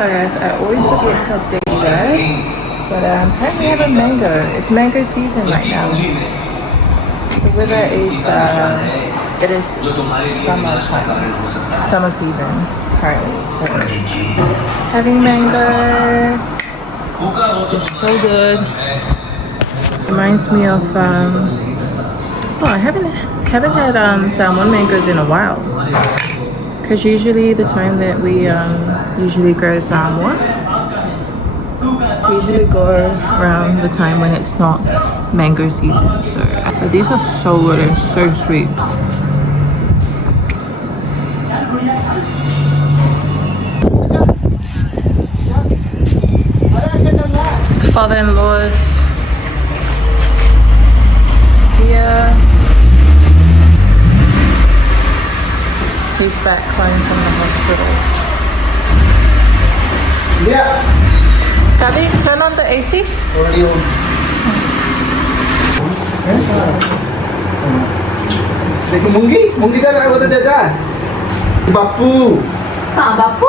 Sorry guys, I always forget to update you guys. But apparently we have a mango. It's mango season right now. The weather is, it is summer season currently. So having mango is so good. Reminds me of, I haven't had salmon mangoes in a while. Because usually the time that we usually grow salmon, we usually go around the time when it's not mango season. So but these are so good and so sweet. Father-in-law's here. He's back home from the hospital. Yeah. Gabi, turn on the AC. Already on. देखो मूंगी दाल वो तो देता है बापू कहाँ बापू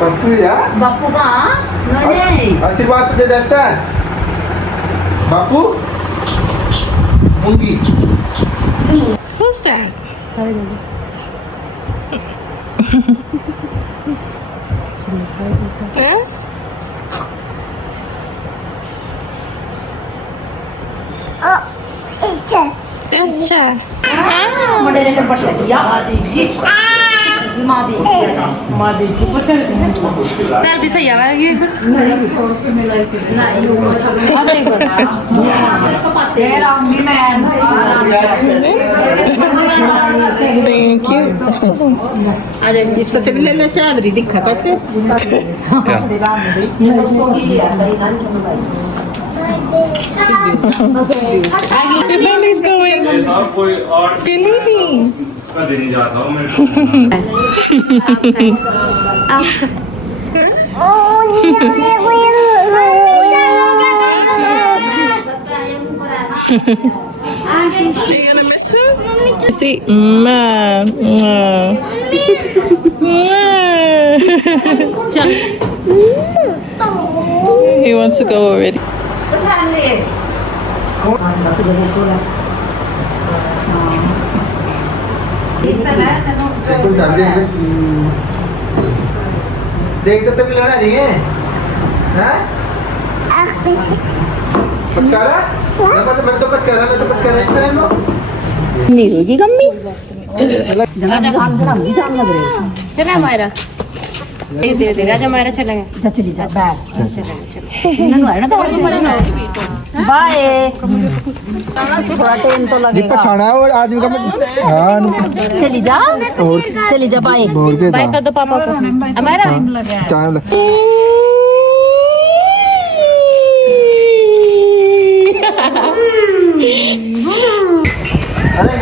बापू यार बापू कहाँ नहीं आशीर्वाद तो दे देता है बापू मूंगी Who's that? Yeah? अच्छा मंडेले पटले दिया मादी Dar bisa ya lagi ikut. Thank you. ada ispat billah cabri dikha passe Your family's going. You're leaving. Are you gonna miss her? See, he wants to go already. देखते तो मिलाना नहीं है हाँ पचकारा मैं तो पचकारा इतना है लो नहीं होगी गम्मी चला हमारा दे देगा जब हमारा चलेंगे चली जा बैठ बाय थोड़ा टाइम तो लगेगा पछाना है और आदमी का हाँ चली जा बाय बाय कर दो पापा को हमारा टाइम लग अरे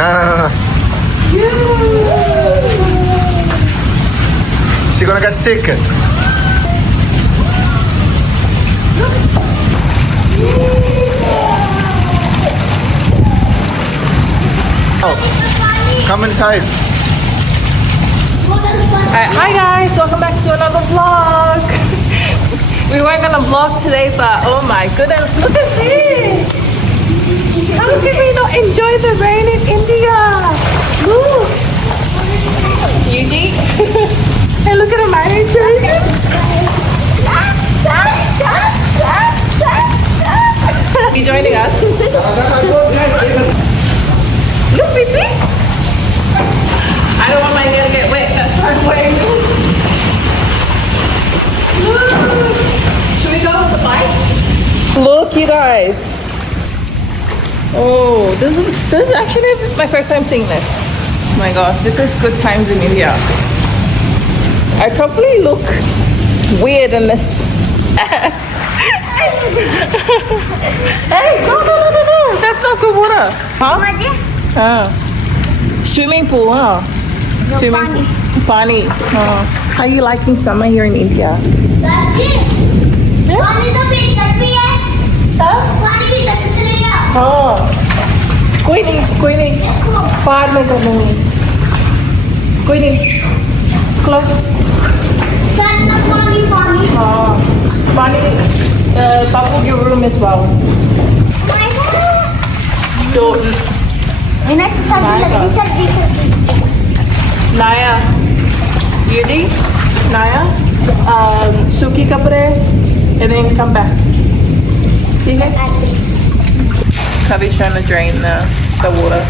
No. She's gonna get sick. Oh, come inside. Hi guys, welcome back to another vlog. We weren't gonna vlog today, but oh my goodness, look at this. How can we not enjoy the rain in India? Look. Eugene. Hey, look at the manager. You joining us? Look, Pipi. I don't want my hair to get wet. That's hard way. Should we go with the bike? Look, you guys. Oh, this is actually my first time seeing this. Oh my gosh, this is good times in India. I probably look weird in this. Hey, no, that's not good water. Huh? Swimming pool, huh? Swimming pool. Funny. How are you liking summer here in India? हाँ कोई नहीं पार में कर लूँगी कोई नहीं close हाँ पानी Papu give room as well don't Naya Yudi Naya Suki kapre and then come back okay Cubby's trying to drain the water.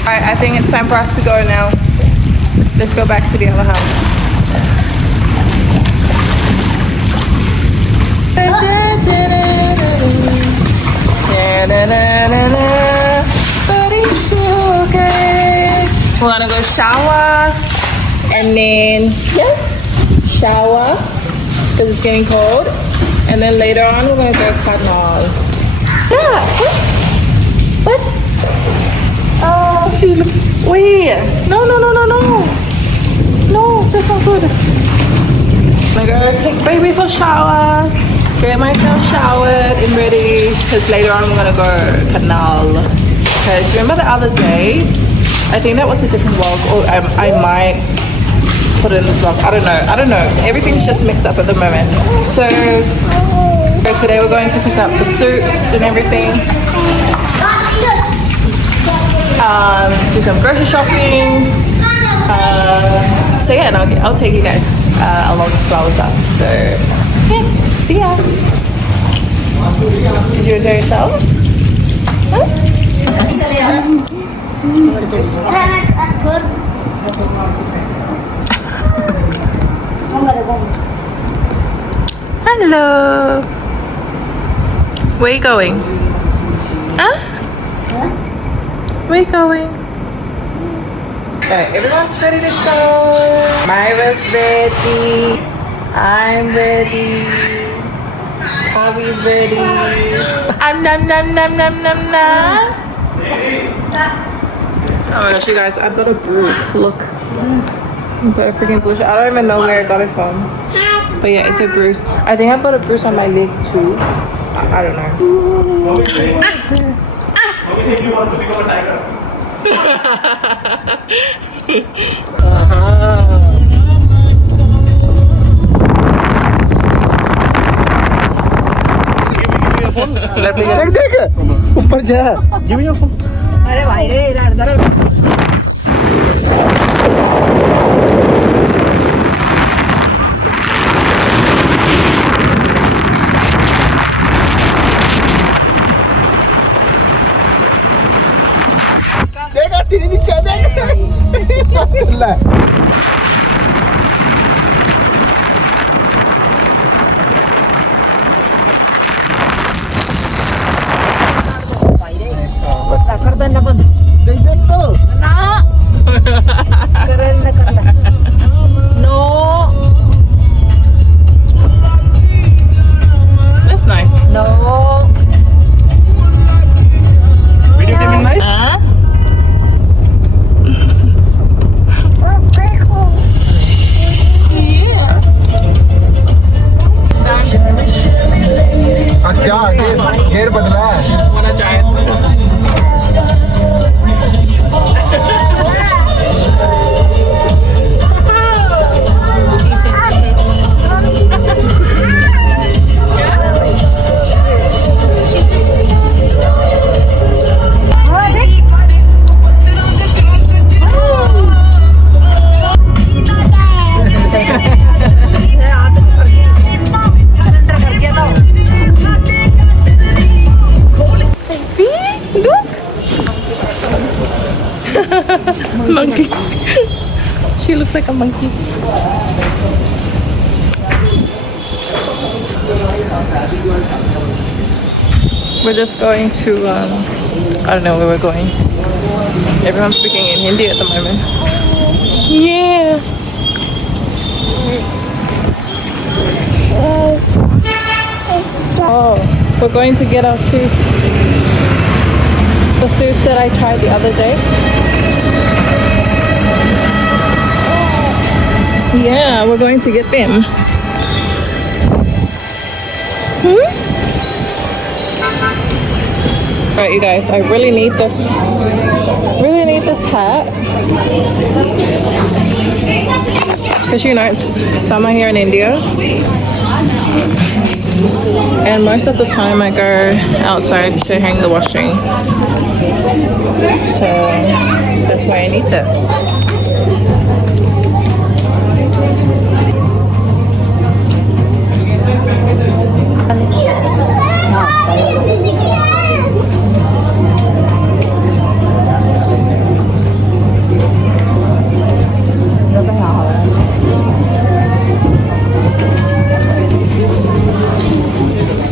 Alright, I think it's time for us to go now. Let's go back to the other house. We're gonna go shower and then shower because it's getting cold, and then later on we're gonna go canal. Yeah, what? Oh, she's wait. No, that's not good. I'm gonna take baby for shower, get myself showered and ready, because later on we're gonna go canal. Because remember the other day, I think that was a different vlog, or I might put it in this vlog. I don't know. Everything's just mixed up at the moment. So today we're going to pick up the suits and everything. Do some grocery shopping. So yeah, and I'll take you guys along as well with us. So yeah, see ya. Did you enjoy yourself? Huh? Hello. Where are you going? Huh? Where are you going? Okay, everyone's ready to go. Myra's ready. I'm ready. Bobby's ready. I'm nom. Oh my gosh, you guys, I've got a bruise. Look. I've got a freaking bruise. I don't even know where I got it from. But yeah, it's a bruise. I think I've got a bruise on my leg too. I don't know. देख ऊपर जा अरे भाई रे इधर देखा तेरी नीचे देख चल रहा है देख तो ना करना no That's nice. No video gaming nice अच्छा घेर बदला है Wanna try it? Monkey. She looks like a monkey. We're just going to, I don't know where we're going. Everyone's speaking in Hindi at the moment. Yeah. Oh, we're going to get our suits. The suits that I tried the other day. Yeah, we're going to get them. Alright, you guys, I really need this hat. Because you know it's summer here in India. And most of the time I go outside to hang the washing. So that's why I need this.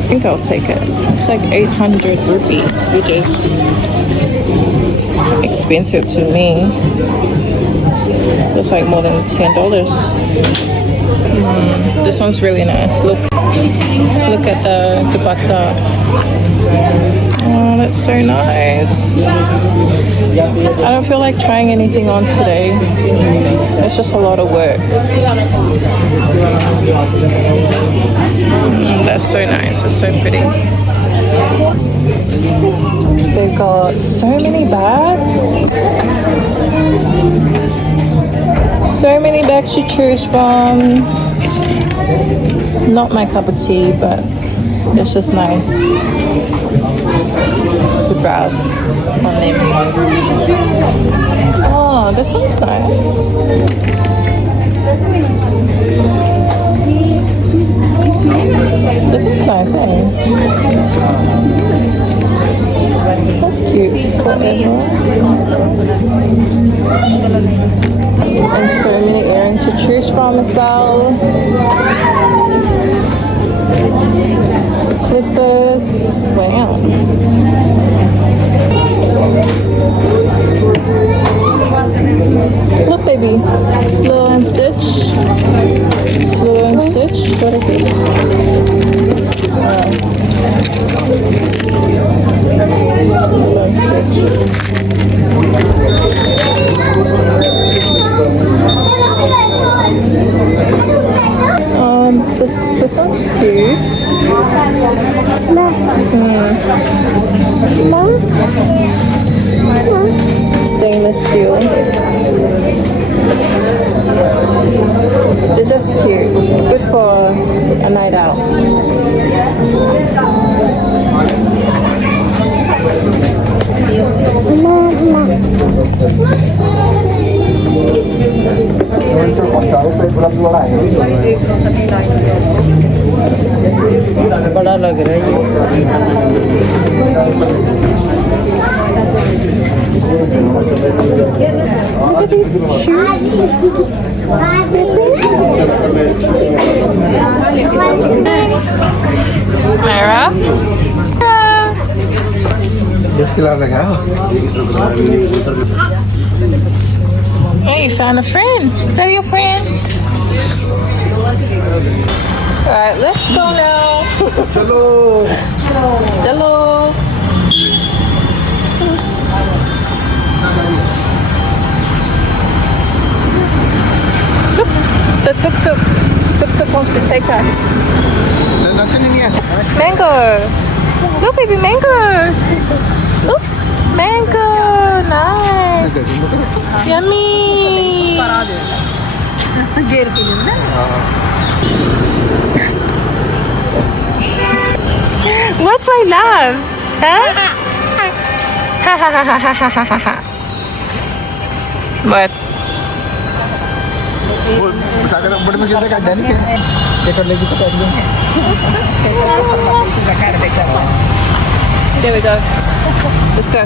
I think I'll take it. It's like 800 rupees, which is expensive to me. It's like more than $10. This one's really nice. Look at the dupatta. Oh, that's so nice. I don't feel like trying anything on today. It's just a lot of work. That's so nice. It's so pretty. They've got so many bags. So many bags to choose from. Not my cup of tea, but it's just nice to browse on them. Oh, this one's nice. This one's nice, eh? That's cute. And so many earrings to choose from as well. The clippers. Wow. Look, baby. Lilo and Stitch. Lilo and Stitch. What is this? Lilo and Stitch. This one's cute. Stainless steel. They're just cute. Good for a night out. बड़ा लग रहा है ये। Look at these shoes. Myra? Hey, you found a friend. Tell your friend. Alright, let's go now. Chalo. Hello. Look, the tuk-tuk wants to take us. Mango. Look, baby, mango. Look, mango. Nice. Yummy. What's my love? Huh? What? There we go. Let's go.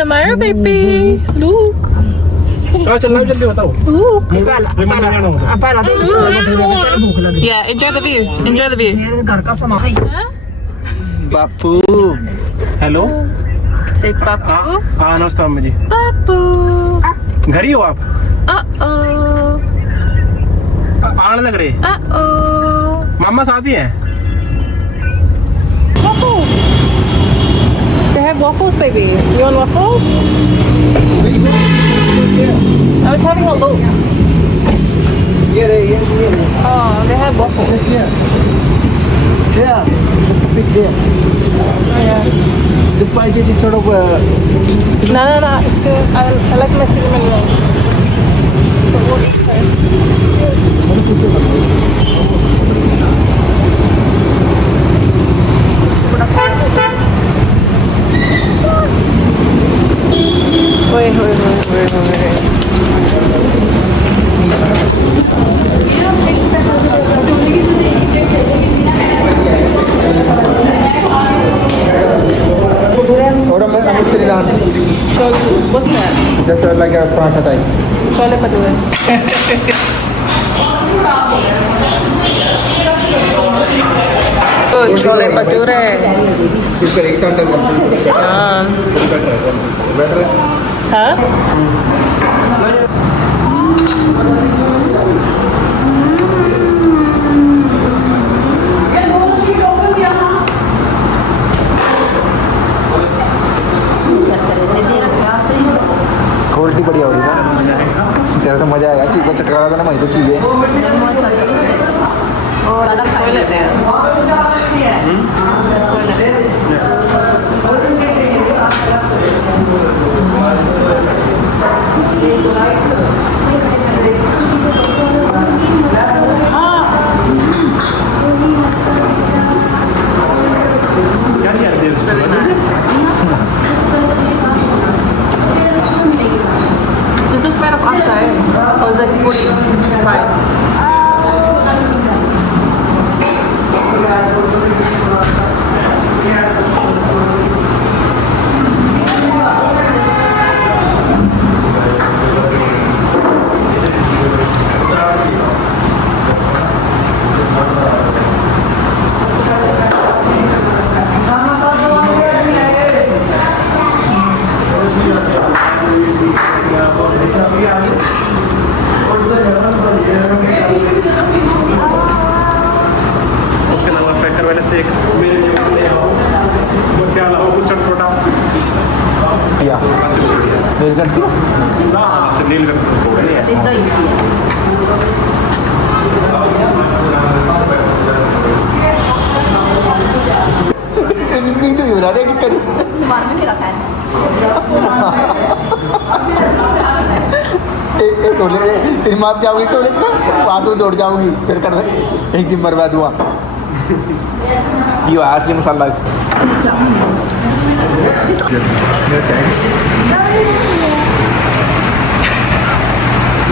Amara, baby. Look. Look. Yeah, enjoy the view. Enjoy the view. Bapu. Hello Say papu. हाँ नमस्ते mummy जी। Papu. घर ही हो आप? Uh-oh. आने लग रहे? Uh-oh. मामा साथ ही हैं? Waffles. They have waffles, baby. You want waffles? I was having a look. Here. Oh, they have waffles. Yeah. Yeah. Just a bit there. Yeah. The spices is sort of No. Still, I like my cinnamon roll. So we'll eat first. Wait. or a Sri Lanka. What's that? Just like a paratha type. Chole bhature. Oh, chole bhature. इसका एक घंटा better. Huh? Quality बढ़िया हो रही है ना तेरा तो मजा आएगा चीज़ को चटका रहा था ना वही तो चीज़ है Toilet there. क्या कहते हैं उसको? This is made of acai, or is it fully fried? उसके अलावा पैकर वाले थे एक मेरे लिए ले आओ वो क्या लाओ कुछ चटपटा या नीलकंठ ना से नीलकंठ को ले नहीं तो युवराज है कि करी एक टोले तेरी माँ जाओगी टॉयलेट में वहाँ तो दौड़ जाओगी फिर कर एक दिन मरवा दूँगा ये असली मसाला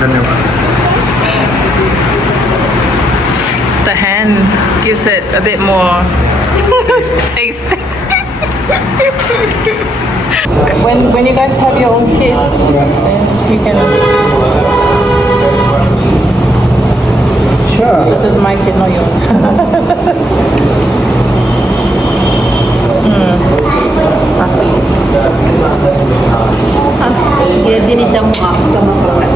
धन्यवाद The hand gives it a bit more taste. When you guys have your own kids, you can. अच्छा This is my kid, not yours. I see. Dia ni campur sama salad.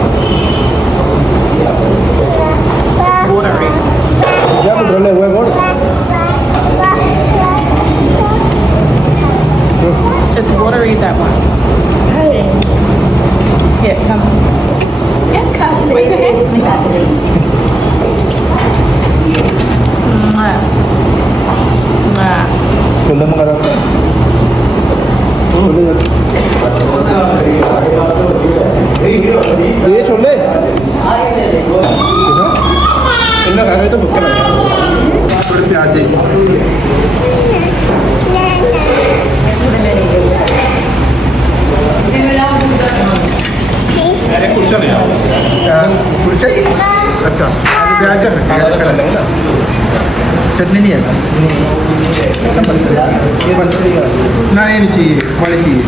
Watery. क्या बोल रहे हुए बोल It's watery, that one. Yeah, come. Yeah, come. Wait a minute. Mwah. Mwah. Chole मंगा ये छोले इन्हें खा रहे तो भूख लगा थोड़ी प्याज देगी अरे कुछ नहीं कुलचा अच्छा प्याज का चटनी नहीं है ना ये नहीं चाहिए वाले चाहिए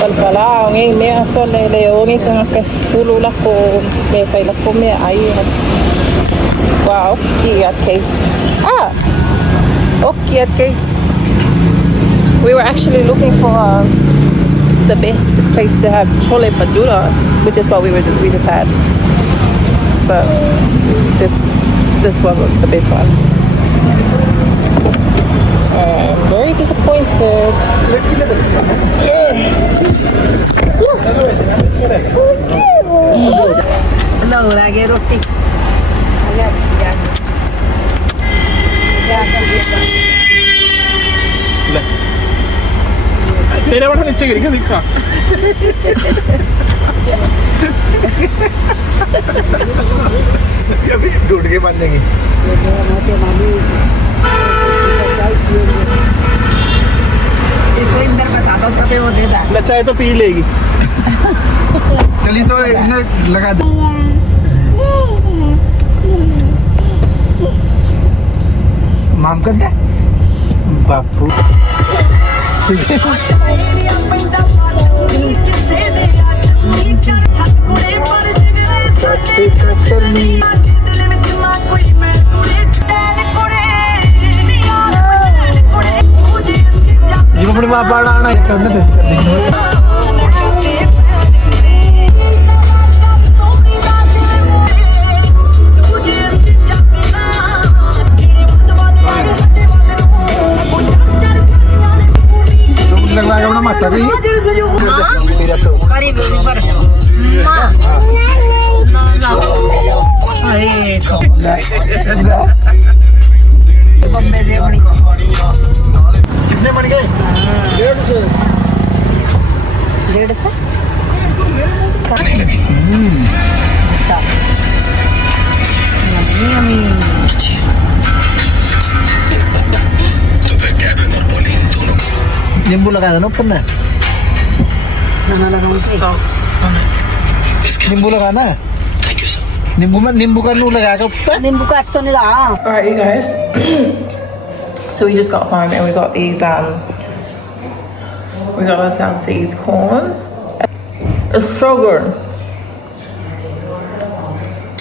Palpala, ngi me aso le ngi kang ke pulu la ko me kai la ko me ai. Wow, kia case. Kia case. We were actually looking for the best place to have chole bhatura, which is what we just had. but this wasn't the best one. So I'm very disappointed. तेरे बड़ा नीचे गिर गया सिक्का अभी टूट के बन जाएंगे चाहे तो पी लेगी चलिए तो इन्हें लगा दे माम कर दे बापू जीवन अपनी माँ पाड़ा आना है करने दे लगवाएगा अपना माता भी मेरा तो कितने बन गए 150 नींबू लगा देना ऊपर ना नींबू लगाना नींबू का नू लगाएगा ऊपर नींबू काट तो नहीं रहा Alright, you guys. So we just got home and we got these we got ourselves these corn. It's so good.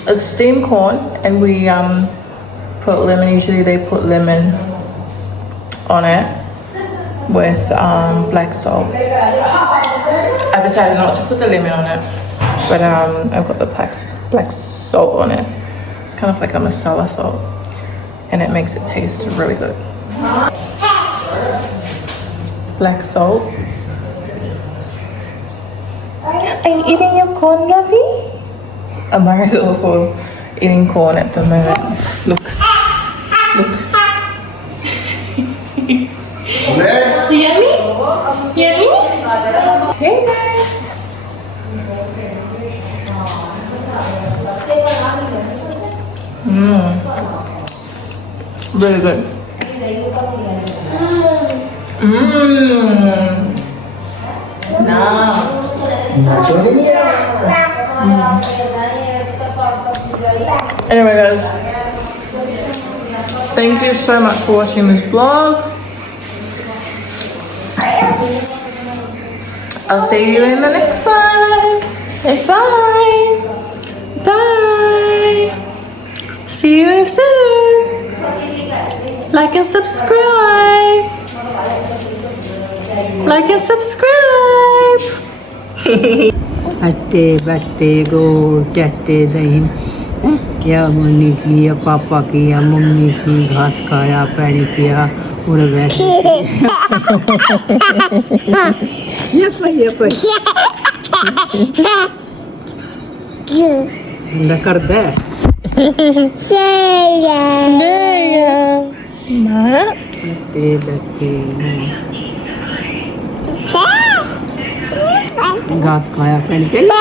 It's steamed corn and we put lemon. Usually they put lemon on it with black salt. I decided not to put the lemon on it, but I've got the black salt on it. It's kind of like a masala salt, and it makes it taste really good. Black salt. Are you eating your corn, Lovey? Amara's also eating corn at the moment. Look. Yummy? Yummy? Hey guys. Really good. Nah. Anyway guys, thank you so much for watching this vlog. I'll see you in the next one. Say bye. Bye. See you soon. Like and subscribe. Like and subscribe. अट्टे बट्टे गोड़ चट्टे दही या mummy की या पापा की या मम्मी की घास खाया पैरी किया और वैसे ये कर दे अट्टे बट्टे घास खाया पैरी किया